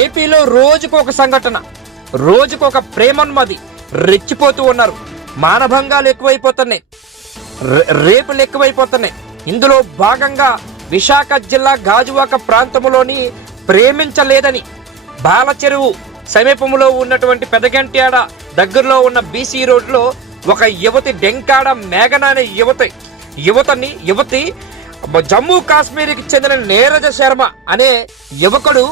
ఏపీలో రోజుకొక సంఘటన, రోజుకొక ప్రేమన్మది రెచ్చిపోతూ ఉన్నారు. మానభంగాలు ఎక్కువైపోతున్నాయి, రేపులు ఎక్కువైపోతున్నాయి. ఇందులో భాగంగా విశాఖ జిల్లా గాజువాక ప్రాంతంలోని ప్రేమించలేదని బాలచెరువు సమీపంలో ఉన్నటువంటి పెదగంట్యాడ దగ్గరలో ఉన్న బీసీ రోడ్లో ఒక యువతి డెంకాడ మేఘన అనే యువతి జమ్మూ కాశ్మీర్కి చెందిన నీరజ శర్మ అనే యువకుడు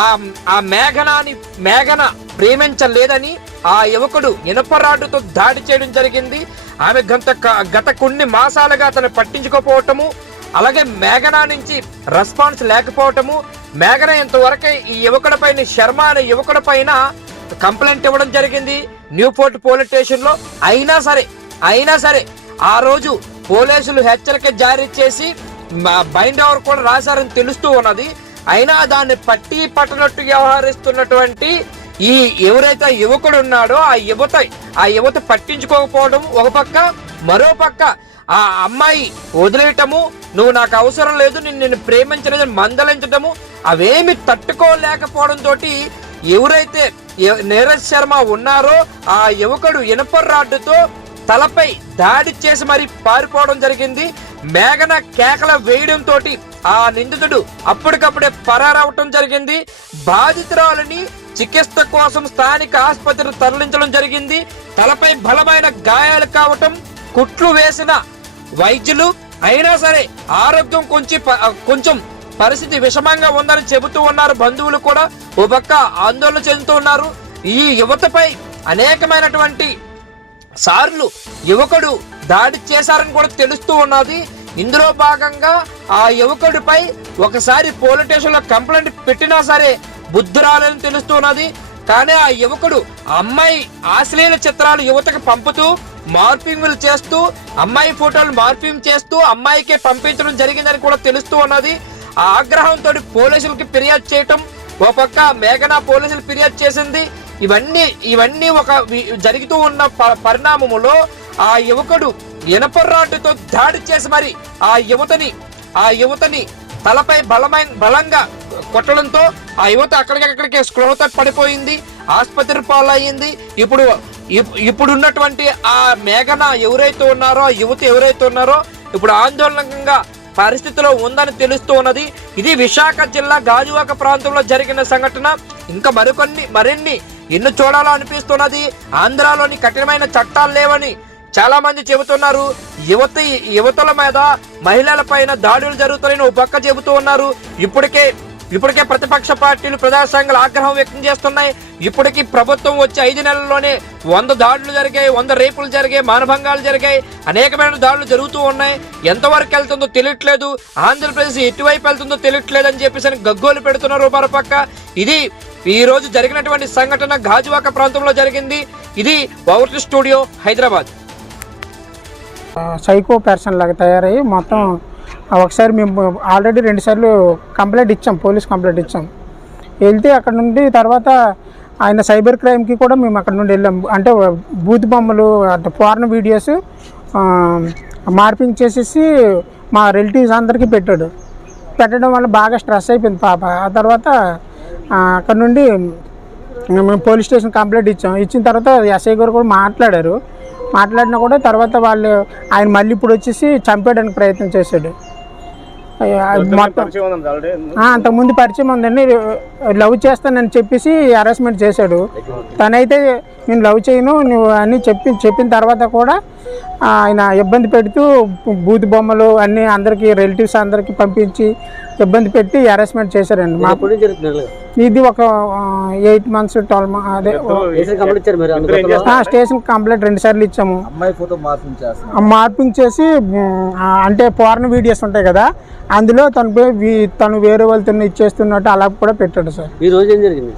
ఆ మేఘన ప్రేమించలేదని ఆ యువకుడు ఇనపరాడుతో దాడి చేయడం జరిగింది. ఆమె గత కొన్ని మాసాలుగా అతను పట్టించుకోకపోవటము, అలాగే మేఘన నుంచి రెస్పాన్స్ లేకపోవటము, మేఘన ఇంతవరకే ఈ యువకుడి పైన శర్మ అనే యువకుడి పైన కంప్లైంట్ ఇవ్వడం జరిగింది న్యూపోర్ట్ పోలీస్ స్టేషన్ లో. అయినా సరే ఆ రోజు పోలీసులు హెచ్చరిక జారీ చేసి బైండ్ ఓవర్ కూడా రాశారని తెలుస్తూ ఉన్నది. అయినా దాన్ని పట్టనట్టు వ్యవహరిస్తున్నటువంటి ఈ ఎవరైతే యువకుడు ఉన్నాడో ఆ యువత పట్టించుకోకపోవడం ఒక పక్క, మరో పక్క ఆ అమ్మాయి వదిలేయటము, నువ్వు నాకు అవసరం లేదు, నిన్ను ప్రేమించలేదని మందలించటము, అవేమి తట్టుకోలేకపోవడం తోటి ఎవరైతే నీరజ్ శర్మ ఉన్నారో ఆ యువకుడు ఇనుప రాడ్డుతో తలపై దాడి చేసి మరి పారిపోవడం జరిగింది. మేఘన కేకల వేయడం తోటి ఆ నిందితుడు అప్పటికప్పుడే పరారవటం జరిగింది. బాధితురాలని చికిత్స కోసం స్థానిక ఆసుపత్రికి తరలించడం జరిగింది. తలపై బలమైన గాయాలు కావటం, కుట్లు వేసిన వైద్యులు, అయినా సరే ఆరోగ్యం కొంచెం పరిస్థితి విషమంగా ఉందని చెబుతూ ఉన్నారు. బంధువులు కూడా ఓ పక్క ఆందోళన చెందుతూ ఉన్నారు. ఈ యువతపై అనేకమైనటువంటి సార్లు యువకుడు దాడి చేశారని కూడా తెలుస్తూ ఉన్నది. ఇందులో భాగంగా ఆ యువకుడిపై ఒకసారి పోలీస్ స్టేషన్ లో కంప్లైంట్ పెట్టినా సరే బుద్ధి రాలేదని తెలుస్తున్నది. కానీ ఆ యువకుడు అమ్మాయి అశ్లీల చిత్రాలు యువతకు పంపుతూ మార్పింగ్లు చేస్తూ, అమ్మాయి ఫోటోలు మార్పింగ్ చేస్తూ అమ్మాయికే పంపించడం జరిగిందని కూడా తెలుస్తూ ఉన్నది. ఆ ఆగ్రహంతో పోలీసులకి ఫిర్యాదు చేయటం, ఒక పక్క మేఘన పోలీసులు ఫిర్యాదు చేసింది. ఇవన్నీ ఒక జరుగుతూ ఉన్న పరిణామములో ఆ యువకుడు ఇనపరాడ్డుతో దాడి చేసి మరి ఆ యువతని తలపై బలంగా కొట్టడంతో ఆ యువత అక్కడికక్కడికి స్పృహతో పడిపోయింది, ఆసుపత్రి పాలయ్యింది. ఇప్పుడున్నటువంటి ఆ మేఘన ఎవరైతే ఉన్నారో, ఆ యువత ఎవరైతే ఉన్నారో ఇప్పుడు ఆందోళనకంగా పరిస్థితిలో ఉందని తెలుస్తూ ఉన్నది. ఇది విశాఖ జిల్లా గాజువాక ప్రాంతంలో జరిగిన సంఘటన. ఇంకా మరిన్ని ఎన్ని చూడాలో అనిపిస్తున్నది. ఆంధ్రాలోని కఠినమైన చట్టాలు లేవని చాలా మంది చెబుతున్నారు. యువతుల మీద, మహిళల పైన దాడులు జరుగుతాయని ఒక పక్క చెబుతూ ఉన్నారు. ఇప్పటికే ప్రతిపక్ష పార్టీలు, ప్రజా సంఘాలు ఆగ్రహం వ్యక్తం చేస్తున్నాయి. ఇప్పటికీ ప్రభుత్వం వచ్చి 5 నెలల్లోనే 100 దాడులు జరిగాయి, 100 రేపులు జరిగాయి, మానభంగాలు జరిగాయి, అనేకమైన దాడులు జరుగుతూ ఉన్నాయి. ఎంతవరకు వెళ్తుందో తెలియట్లేదు, ఆంధ్రప్రదేశ్ ఎటువైపు వెళ్తుందో తెలియట్లేదు అని చెప్పేసి గగ్గోలు పెడుతున్నారు మరోపక్క. ఇది ఈ రోజు జరిగినటువంటి సంఘటన గాజువాక ప్రాంతంలో జరిగింది. ఇది power studio, Hyderabad. Psycho person లాగా తయారయ్యి మొత్తం ఒకసారి మేము ఆల్రెడీ 2 సార్లు కంప్లైంట్ ఇచ్చాం, పోలీస్ కంప్లైంట్ ఇచ్చాం. వెళ్తే అక్కడ నుండి తర్వాత ఆయన సైబర్ క్రైమ్కి కూడా మేము అక్కడ నుండి వెళ్ళాం. అంటే బూత్ బొమ్మలు, అంటే పోర్న్ వీడియోస్ మార్పింగ్ చేసేసి మా రిలేటివ్స్ అందరికీ పెట్టడం వల్ల బాగా స్ట్రెస్ అయిపోయింది పాప. ఆ తర్వాత అక్కడ నుండి మేము పోలీస్ స్టేషన్ కంప్లైంట్ ఇచ్చిన తర్వాత ఎస్ఐ గారు కూడా మాట్లాడినా కూడా తర్వాత ఆయన మళ్ళీ ఇప్పుడు వచ్చేసి చంపేయడానికి ప్రయత్నం చేశాడు. మొత్తం అంతకుముందు పరిచయం ఉందండి, లవ్ చేస్తానని చెప్పేసి హరాస్మెంట్ చేశాడు. తనైతే నేను లవ్ చేయను నువ్వు అని చెప్పిన తర్వాత కూడా ఆయన ఇబ్బంది పెడుతూ బూత్ బొమ్మలు అన్నీ అందరికీ రిలేటివ్స్ అందరికీ పంపించి ఇబ్బంది పెట్టి హరాస్మెంట్ చేశారండి. ఇది ఒక 8 months 12 months అదే స్టేషన్ కంప్లైంట్ 2 సార్లు ఇచ్చాము. మార్పింగ్ చేసి అంటే పోర్న్ వీడియోస్ ఉంటాయి కదా, అందులో తను వేరే వాళ్ళతో ఇచ్చేస్తున్నట్టు అలా కూడా పెట్టాడు సార్. ఈ రోజు ఏం జరిగింది?